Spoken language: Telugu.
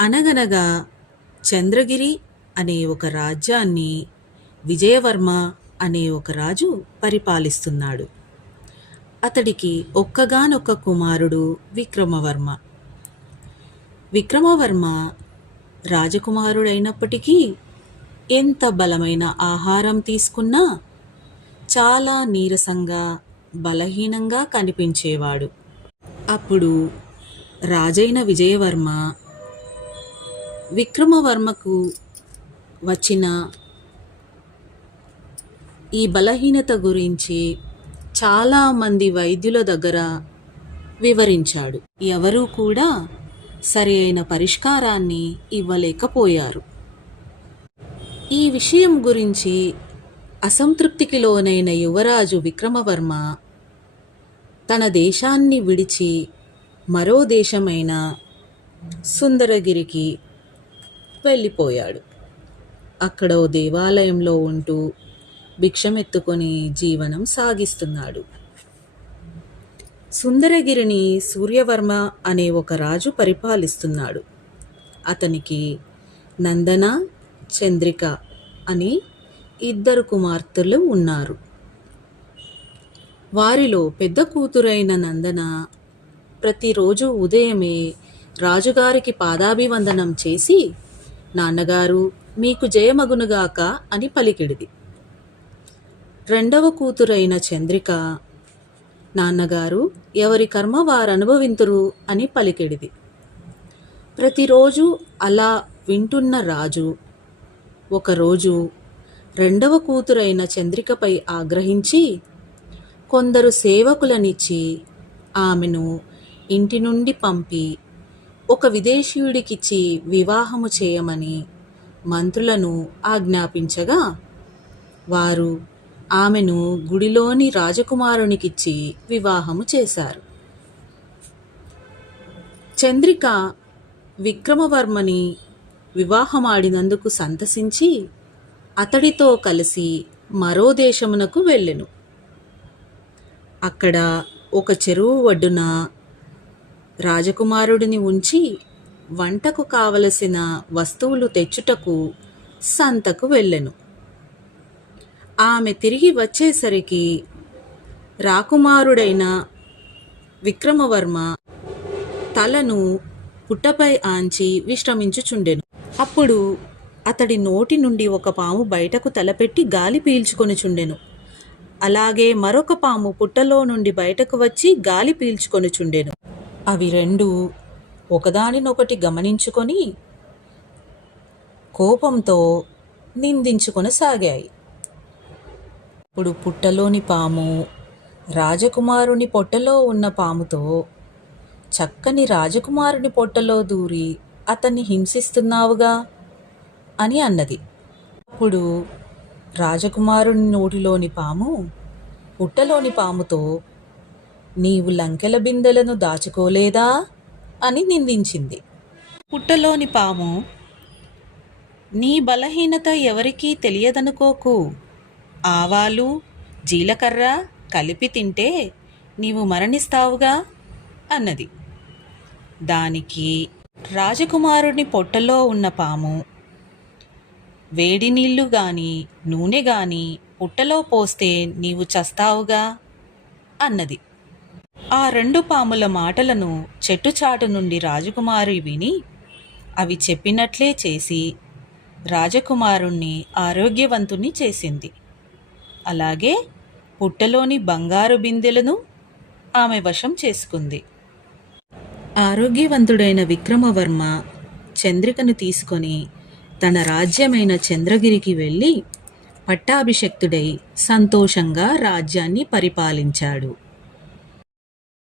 అనగనగా చంద్రగిరి అనే ఒక రాజ్యాన్ని విజయవర్మ అనే ఒక రాజు పరిపాలిస్తున్నాడు. అతడికి ఒక్కగానొక్క కుమారుడు విక్రమవర్మ. విక్రమవర్మ రాజకుమారుడైనప్పటికీ ఎంత బలమైన ఆహారం తీసుకున్నా చాలా నీరసంగా బలహీనంగా కనిపించేవాడు. అప్పుడు రాజైన విజయవర్మ విక్రమవర్మకు వచ్చిన ఈ బలహీనత గురించి చాలామంది వైద్యుల దగ్గర వివరించాడు. ఎవరూ కూడా సరి అయిన పరిష్కారాన్ని ఇవ్వలేకపోయారు. ఈ విషయం గురించి అసంతృప్తికి లోనైన యువరాజు విక్రమవర్మ తన దేశాన్ని విడిచి మరో దేశమైన సుందరగిరికి వెళ్ళిపోయాడు. అక్కడ ఓ దేవాలయంలో ఉంటూ భిక్షమెత్తుకొని జీవనం సాగిస్తున్నాడు. సుందరగిరిని సూర్యవర్మ అనే ఒక రాజు పరిపాలిస్తున్నాడు. అతనికి నందన చంద్రిక అని ఇద్దరు కుమార్తెలు ఉన్నారు. వారిలో పెద్ద కూతురైన నందన ప్రతిరోజు ఉదయమే రాజుగారికి పాదాభివందనం చేసి నాన్నగారు మీకు జయమగునుగాక అని పలికిడిది. రెండవ కూతురైన చంద్రిక నాన్నగారు ఎవరి కర్మ వారు అనుభవింతురు అని పలికిడిది. ప్రతిరోజు అలా వింటున్న రాజు ఒకరోజు రెండవ కూతురైన చంద్రికపై ఆగ్రహించి కొందరు సేవకులనిచ్చి ఆమెను ఇంటి నుండి పంపి ఒక విదేశీయుడికిచ్చి వివాహము చేయమని మంత్రులను ఆజ్ఞాపించగా వారు ఆమెను గుడిలోని రాజకుమారునికిచ్చి వివాహము చేశారు. చంద్రిక విక్రమవర్మని వివాహమాడినందుకు సంతసించి అతడితో కలిసి మరో దేశమునకు వెళ్ళెను. అక్కడ ఒక చెరువు ఒడ్డున రాజకుమారుడిని ఉంచి వంటకు కావలసిన వస్తువులు తెచ్చుటకు సంతకు వెళ్ళెను. ఆమె తిరిగి వచ్చేసరికి రాకుమారుడైన విక్రమవర్మ తలను పుట్టపై ఆంచి విశ్రమించుచుండెను. అప్పుడు అతడి నోటి నుండి ఒక పాము బయటకు తలపెట్టి గాలి పీల్చుకొనుచుండెను. అలాగే మరొక పాము పుట్టలో నుండి బయటకు వచ్చి గాలి పీల్చుకొనుచుండెను. అవి రెండు ఒకదానినొకటి గమనించుకొని కోపంతో నిందించుకొనసాగాయి ఇప్పుడు పుట్టలోని పాము రాజకుమారుని పొట్టలో ఉన్న పాముతో చక్కని రాజకుమారుని పొట్టలో దూరి అతన్ని హింసిస్తున్నావుగా అని అన్నది. అప్పుడు రాజకుమారుని నోటిలోని పాము పుట్టలోని పాముతో నీవు లంకెల బిందెలను దాచుకోలేదా? అని నిందించింది. పుట్టలోని పాము నీ బలహీనత ఎవరికీ తెలియదనుకోకు. ఆవాలు జీలకర్ర కలిపి తింటే నీవు మరణిస్తావుగా? అన్నది. దానికి రాజకుమారుని పొట్టలో ఉన్న పాము వేడి నీళ్ళు గాని నూనె గాని పుట్టలో పోస్తే నీవు చస్తావుగా? అన్నది. ఆ రెండు పాముల మాటలను చెట్టుచాటు నుండి రాజకుమారి విని అవి చెప్పినట్లే చేసి రాజకుమారుణ్ణి ఆరోగ్యవంతుని చేసింది. అలాగే పుట్టలోని బంగారు బిందెలను ఆమె వశం చేసుకుంది. ఆరోగ్యవంతుడైన విక్రమవర్మ చంద్రికను తీసుకొని తన రాజ్యమైన చంద్రగిరికి వెళ్ళి పట్టాభిషక్తుడై సంతోషంగా రాజ్యాన్ని పరిపాలించాడు.